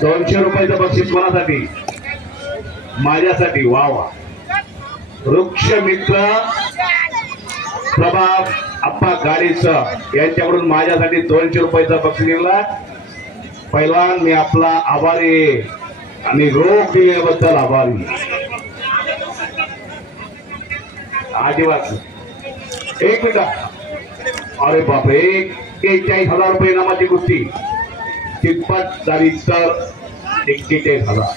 200 रुपयाचं बक्षीस कोणासाठी? माझ्यासाठी. वा वा. वृक्ष मित्र प्रभाव अप्पा गाडीचं यांच्याकडून माझ्यासाठी 200 रुपयाचा बक्षीस दिला. पहिलवान मी आपला आभारी आहे आणि रोख दिल्याबद्दल आभारी. आदिवासी 1 मिनिट. अरे बापरे 41,000 रुपये इनामाची कुस्ती. चितपट झाली तर 41,000.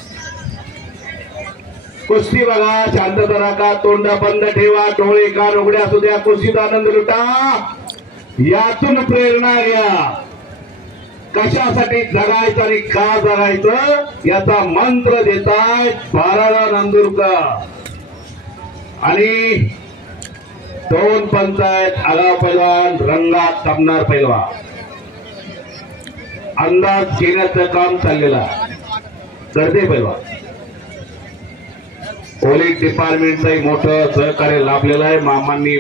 कुस्ती बघा. शांतता राखा. तोंड बंद ठेवा. डोळे कान उघडे असू द्या. कुस्तीचा आनंद लुटा. यातून प्रेरणा घ्या. कशासाठी जगायचं आणि का जगायचं याचा मंत्र देताय बाराळा नांदुरकर. आणि 2 पंचायत आगाव पैलवान रंगात तापणार पैलवान. अंदाज घेण्याचं काम चाललेलं करते पैलवान. पोलीस डिपार्टमेंटचंही मोठं सहकार्य लाभलेलं आहे. मामांनी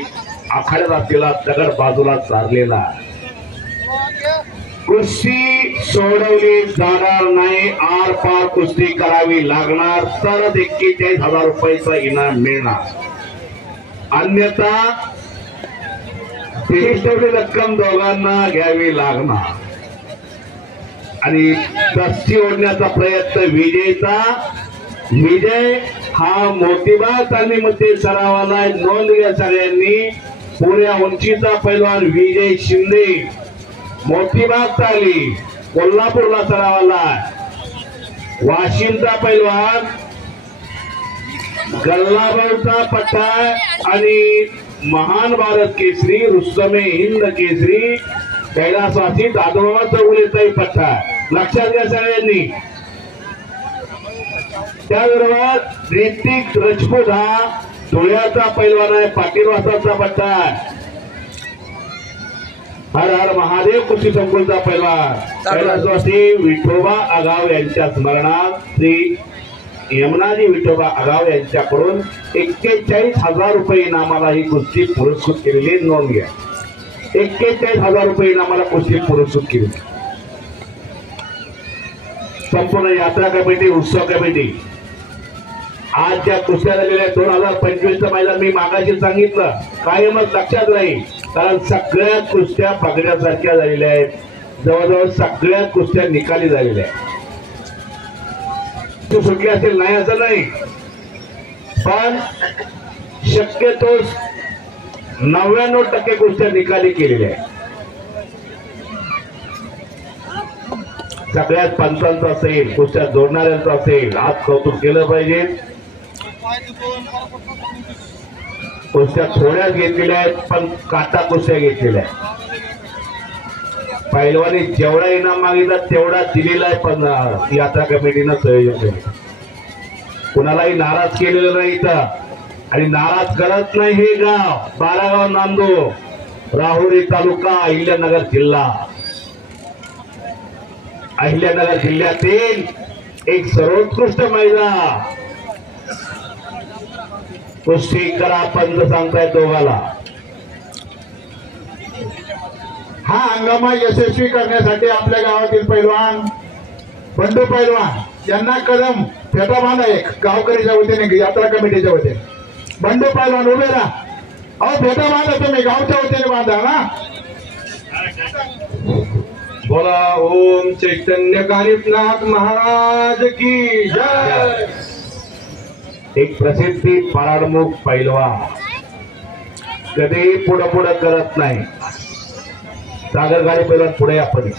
आखाड्यात असलेला दगड बाजूला चाललेला. कुस्ती सोडवली जाणार नाही. आर पार कुस्ती करावी लागणार तरच 41,000 रुपयाचं इनाम मिळणार. अन्यथा तेवढी रक्कम दोघांना घ्यावी लागणार. आणि दस्ती ओढण्याचा प्रयत्न विजयचा. विजय हा मोतीबाग तालमीमध्ये सरावाला. नोंद घ्या सगळ्यांनी. पुऱ्या उंचीचा पैलवान विजय शिंदे मोतीबाग ताली कोल्हापूरला सरावाला. वाशिमचा पैलवान गल्लाबरचा पट्टा आणि महान भारत केसरी रुस्तमे हिंद केसरी कैलासवासी दादोबा चौगुलेचाही पट्टा. लक्षात घ्या सगळ्यांनी. त्याबरोबर ऋतिक राजपूत हा धुळ्याचा पैलवान आहे. पाटील वासाचा पट्टा. हर हर महादेव कुस्ती संकुलचा पैलवान कैलासवासी विठोबा आगाव यांच्या स्मरणात श्री यमुनाजी विठोबा आगाव यांच्याकडून 41,000 रुपये इनामाला ही कुस्ती पुरस्कृत केलेली. नोंद घ्या. 41,000 रुपये इनामाला कुस्ती पुरस्कृत केली. संपूर्ण यात्रा कमिटी उत्सव कमिटी आज ज्या कुस्त्या झालेल्या 2025चं मैदान मी मागाशी सांगितलं कायमच लक्षात राहील. कारण सगळ्या कुस्त्या बघण्यासारख्या झालेल्या आहेत. जवळजवळ सगळ्या कुस्त्या निकाली झालेल्या आहेत. तू सुटली असेल नाही असं नाही पण शक्यतो 99% कुस्त्या निकाली केलेल्या आहेत. सगळ्यात पंचांचा असेल कुस्त्या जोडणाऱ्यांचा असेल आज कौतुक केलं पाहिजे. कुस्त्या थोड्याच घेतलेल्या आहेत पण काटा कुस्त्या घेतलेल्या आहेत. पैलवानी जेवढा इनाम मागितला तेवढा दिलेला आहे. पण यात्रा कमिटीनं संयोजन केले. कुणालाही नाराज केलेलं नाही इथं आणि नाराज करत नाही. हे गाव बारागाव नांदो राहुरी तालुका अहिल्यानगर जिल्हा. अहिल्यानगर जिल्ह्यातील एक सर्वोत्कृष्ट मैदान. कुस्ती करा पंत सांगतायत दोघाला. हा हंगामा यशस्वी करण्यासाठी आपल्या गावातील पैलवान बंडू पैलवान यांना कदम फेटा बांधा. एक गावकरीच्या वतीने यात्रा कमिटीच्या वतीने बंडू पैलवान उभे राहा. अहो फेटा बांधा तुम्ही गावच्या वतीने बांधा ना. बोला ओम चैतन्य कानिपनाथ महाराज की जय. एक प्रसिद्धी पराडमुख पैलवान कधी पुढं करत नाही. सागर गाडी पैलवान पुढे आपण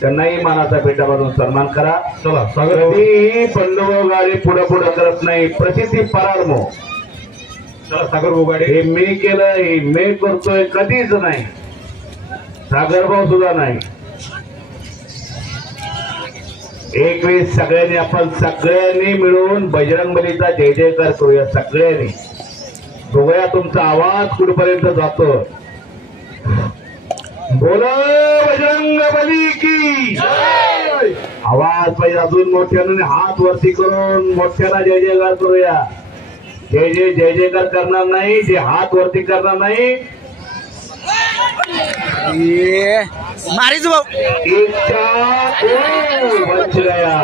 त्यांनाही मानाचा पेटा बांधून सन्मान करा. चला सागर बंडू गाडी पुढं करत नाही. प्रसिद्धी पराडमुख. चला सागर गाडी. हे मी केलं हे मी करतोय कधीच नाही. सागर भाऊ सुद्धा नाही. एक वेळेस सगळ्यांनी आपण सगळ्यांनी मिळून बजरंगबलीचा जय जयकार करूया. सगळ्यांनी बघूया तुमचा आवाज कुठपर्यंत जातो. बोलो बजरंगबली की जय. आवाज पाहिजे अजून मोठ्याने. हात वरती करून मोठ्याला जय जयकार करूया. जय जयकार करणार नाही जे हात वरती करणार नाही मारीच भाऊ वंचल्या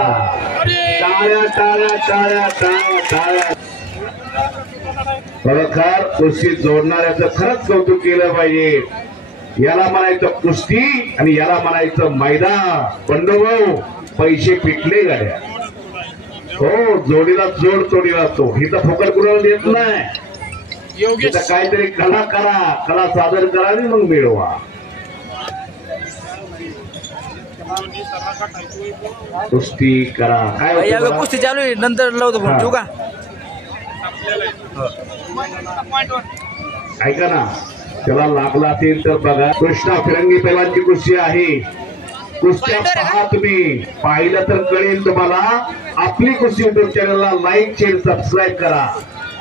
टाळ्या टाळ्या टाळ्या टाळ्या टाळ्या खरोखर कुस्ती जोडणाऱ्याचं खरंच कौतुक केलं पाहिजे. याला म्हणायचं कुस्ती आणि याला म्हणायचं मैदान. बंडूभाऊ पैसे पिटले गाड्या. हो जोडीला जोड तोडीला तो इथं फुकट कुणाला देत नाही. इथं काहीतरी कला करा, कला सादर करा आणि मग मिळवा. कुस्ती करा. काय होतं कुस्ती चालू आहे नंतर लावतो फोन ठेवू का? ऐका ना त्याला लागला असेल तर बघा. कृष्णा फिरंगी पैलवानची कुस्ती आहे. कुस्त्या पहा तुम्ही. पाहिलं तर कळेल तुम्हाला. आपली कुस्ती युट्यूब चॅनलला लाईक शेअर सबस्क्राईब करा.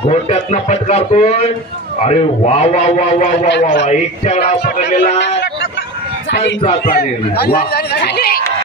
घोट्यातनं पटकारतोय. अरे वा वा वा वा वा वा. एकच्या वेळा पकडलेला पंचाचा निर्णय. वा